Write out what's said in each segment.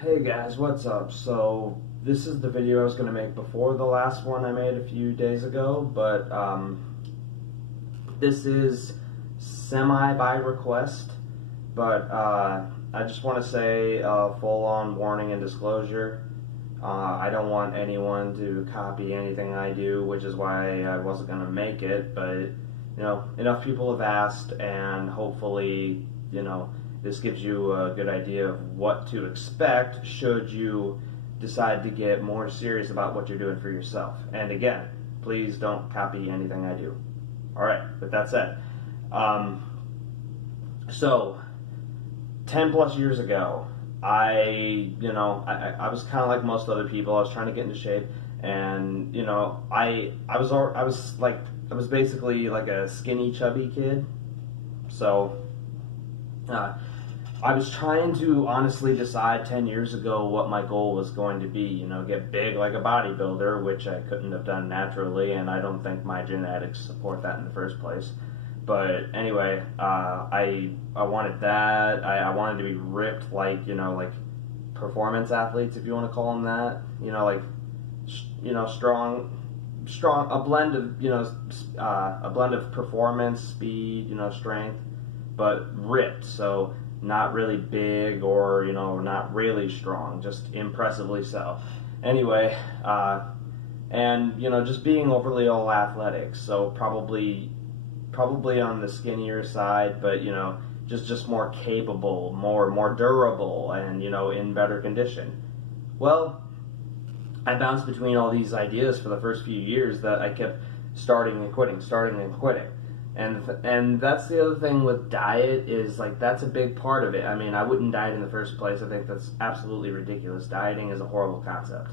Hey guys, what's up? So this is the video I was going to make before the last one I made a few days ago, but this is semi by request, but I just want to say full-on warning and disclosure. I don't want anyone to copy anything I do, which is why I wasn't going to make it, but enough people have asked, and hopefully, this gives you a good idea of what to expect should you decide to get more serious about what you're doing for yourself. And again, please don't copy anything I do. Alright, with that said, so 10 plus years ago, I was kind of like most other people. I was trying to get into shape, and I was basically like a skinny, chubby kid. So I was trying to honestly decide 10 years ago what my goal was going to be. Get big like a bodybuilder, which I couldn't have done naturally, and I don't think my genetics support that in the first place. But anyway, I wanted that. I wanted to be ripped like performance athletes, if you want to call them that. Strong, a blend of performance, speed, strength, but ripped. So not really big or not really strong, just impressively so. Anyway, and just being overly all athletic. So probably on the skinnier side, but just more capable, more durable, and in better condition. Well, I bounced between all these ideas for the first few years that I kept starting and quitting. And that's the other thing with diet is that's a big part of it. I mean, I wouldn't diet in the first place. I think that's absolutely ridiculous. Dieting is a horrible concept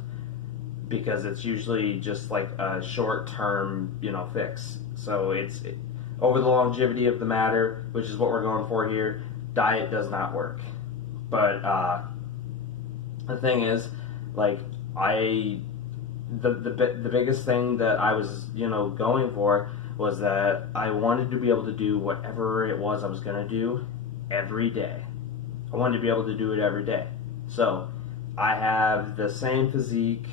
because it's usually just like a short-term, fix. So over the longevity of the matter, which is what we're going for here, diet does not work. But the thing is, the biggest thing that I was going for was that I wanted to be able to do whatever it was I was going to do every day. I wanted to be able to do it every day. So I have the same physique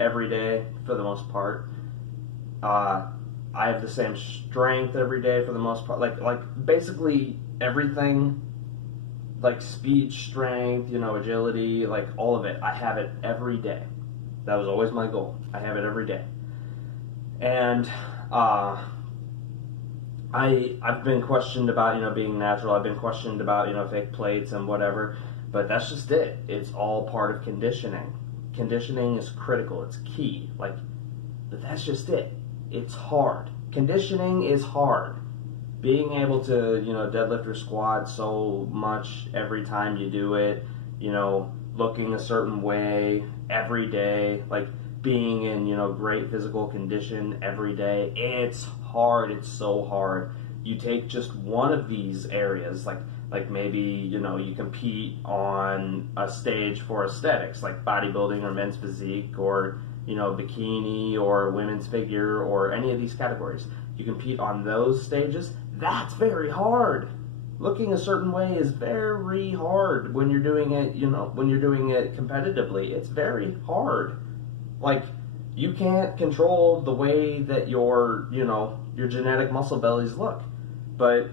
every day for the most part. I have the same strength every day for the most part. Like basically everything, like speed, strength, agility, like all of it. I have it every day. That was always my goal. I have it every day. And I've been questioned about being natural. I've been questioned about fake plates and whatever, but that's just it. It's all part of conditioning. Conditioning is critical. It's key. But that's just it. It's hard. Conditioning is hard. Being able to deadlift or squat so much every time you do it, looking a certain way every day, being in great physical condition every day, it's hard. It's so hard. You take just one of these areas, like maybe you compete on a stage for aesthetics, like bodybuilding or men's physique or bikini or women's figure or any of these categories. You compete on those stages. That's very hard. Looking a certain way is very hard when you're doing it. When you're doing it competitively, it's very hard. You can't control the way that your genetic muscle bellies look, but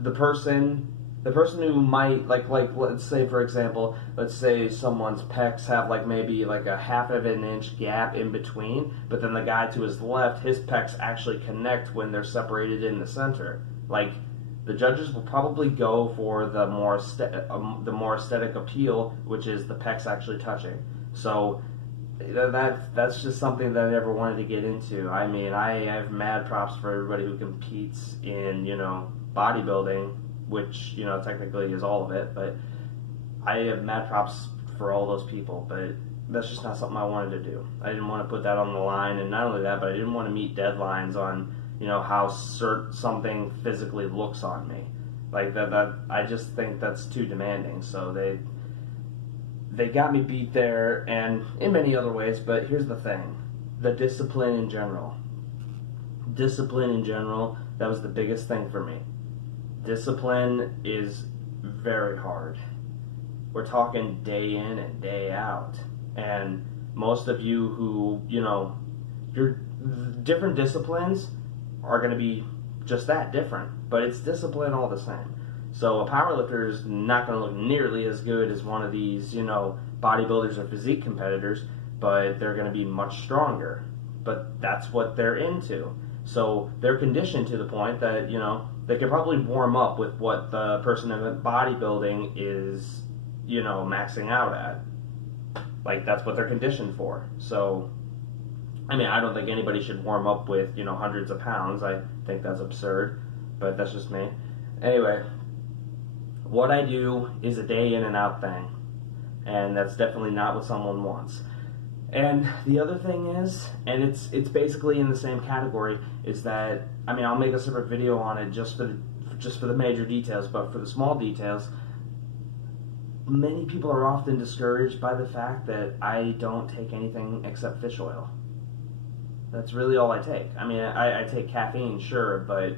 the person who might let's say, for example, let's say someone's pecs have maybe a half of an inch gap in between, but then the guy to his left, his pecs actually connect when they're separated in the center. The judges will probably go for the more aesthetic appeal, which is the pecs actually touching. So that's just something that I never wanted to get into. I mean, I have mad props for everybody who competes in bodybuilding, which technically is all of it, but I have mad props for all those people. But that's just not something I wanted to do. I didn't want to put that on the line, and not only that, but I didn't want to meet deadlines on how something physically looks on me. That I just think that's too demanding. So they got me beat there, and in many other ways. But here's the thing: the discipline in general. That was the biggest thing for me. Discipline is very hard. We're talking day in and day out. And most of you who, your different disciplines are going to be just that, different. But it's discipline all the same. So a powerlifter is not going to look nearly as good as one of these, bodybuilders or physique competitors, but they're going to be much stronger. But that's what they're into. So they're conditioned to the point that, they could probably warm up with what the person in bodybuilding is, maxing out at. Like, that's what they're conditioned for. So, I mean, I don't think anybody should warm up with, hundreds of pounds. I think that's absurd, but that's just me. Anyway, what I do is a day in and out thing, and that's definitely not what someone wants. And the other thing is, and it's basically in the same category, is that, I mean, I'll make a separate video on it just for the major details, but for the small details, many people are often discouraged by the fact that I don't take anything except fish oil. That's really all I take. I mean, I take caffeine, sure, but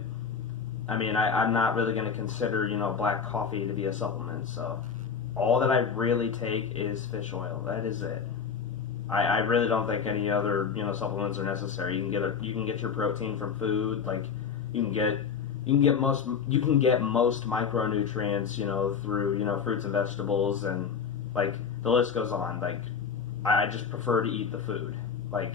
I mean, I'm not really going to consider, black coffee to be a supplement. So all that I really take is fish oil. That is it. I really don't think any other, supplements are necessary. You can get your protein from food. Like, you can get most micronutrients, through, fruits and vegetables, and like the list goes on. Like, I just prefer to eat the food. Like,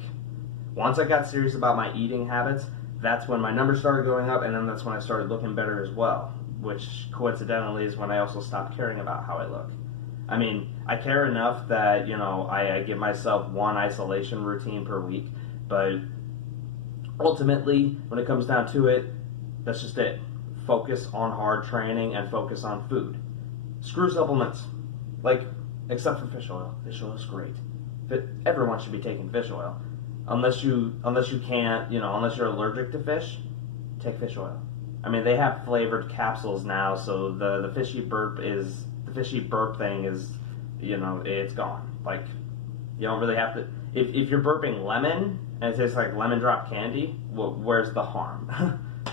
once I got serious about my eating habits, that's when my numbers started going up, and then that's when I started looking better as well, which coincidentally is when I also stopped caring about how I look. I mean, I care enough that, I give myself one isolation routine per week, but ultimately, when it comes down to it, that's just it. Focus on hard training and focus on food. Screw supplements. Like, except for fish oil. Fish oil is great. Everyone should be taking fish oil. Unless you can't, unless you're allergic to fish, take fish oil. I mean, they have flavored capsules now, so the fishy burp thing is, it's gone. Like, you don't really have to. If you're burping lemon and it tastes like lemon drop candy, well, where's the harm?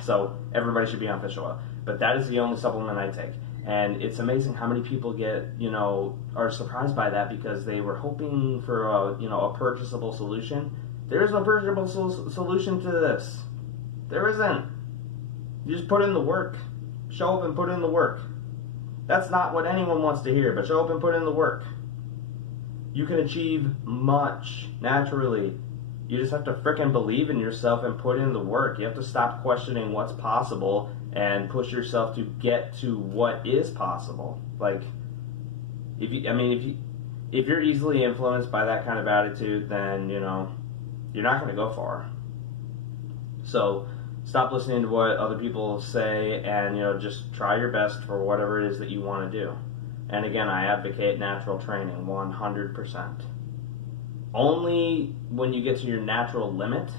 So everybody should be on fish oil. But that is the only supplement I take. And it's amazing how many people are surprised by that because they were hoping for a purchasable solution. There is no purchasable solution to this. There isn't. You just put in the work. Show up and put in the work. That's not what anyone wants to hear, but show up and put in the work. You can achieve much naturally. You just have to frickin' believe in yourself and put in the work. You have to stop questioning what's possible and push yourself to get to what is possible. Like, if you're easily influenced by that kind of attitude, then, you're not going to go far. So, stop listening to what other people say and, just try your best for whatever it is that you want to do. And again, I advocate natural training 100%. Only when you get to your natural limit,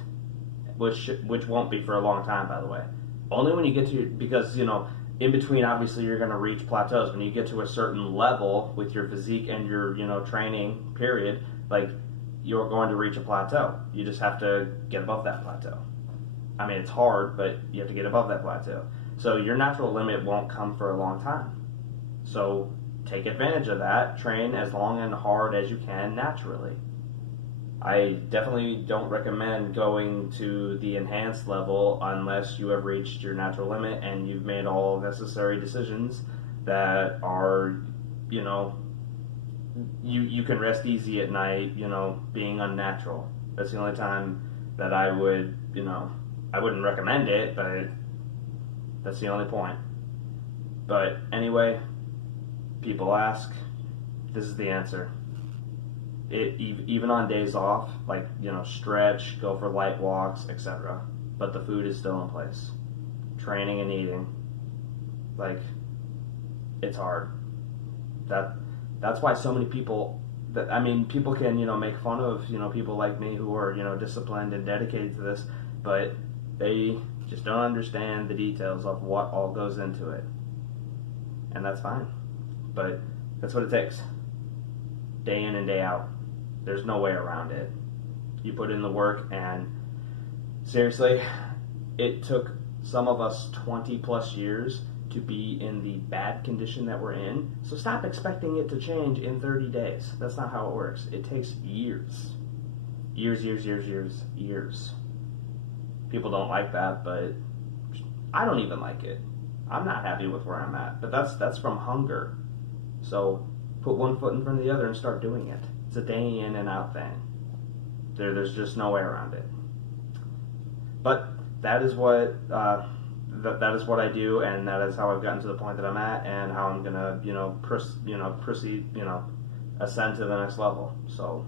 which won't be for a long time, by the way. Only when you get to because, in between, obviously, you're going to reach plateaus. When you get to a certain level with your physique and your, training period, like, you're going to reach a plateau. You just have to get above that plateau. I mean, it's hard, but you have to get above that plateau. So your natural limit won't come for a long time. So take advantage of that. Train as long and hard as you can naturally. I definitely don't recommend going to the enhanced level unless you have reached your natural limit and you've made all necessary decisions that are, you can rest easy at night, being unnatural. That's the only time that I would, I wouldn't recommend it, but that's the only point. But anyway, people ask, this is the answer. Even on days off, like, stretch, go for light walks, etc. But the food is still in place. Training and eating, like, it's hard. That's why so many people, people can, make fun of, people like me who are, disciplined and dedicated to this, but they just don't understand the details of what all goes into it. And that's fine. But that's what it takes. Day in and day out. There's no way around it. You put in the work, and seriously, it took some of us 20 plus years to be in the bad condition that we're in. So stop expecting it to change in 30 days. That's not how it works. It takes years. Years. People don't like that, but I don't even like it. I'm not happy with where I'm at. But that's from hunger. So put one foot in front of the other and start doing it. It's a day in and out thing. There's just no way around it. But that is what that is what I do, and that is how I've gotten to the point that I'm at, and how I'm gonna proceed ascend to the next level. So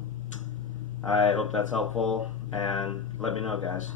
I hope that's helpful, and let me know, guys.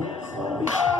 Yes,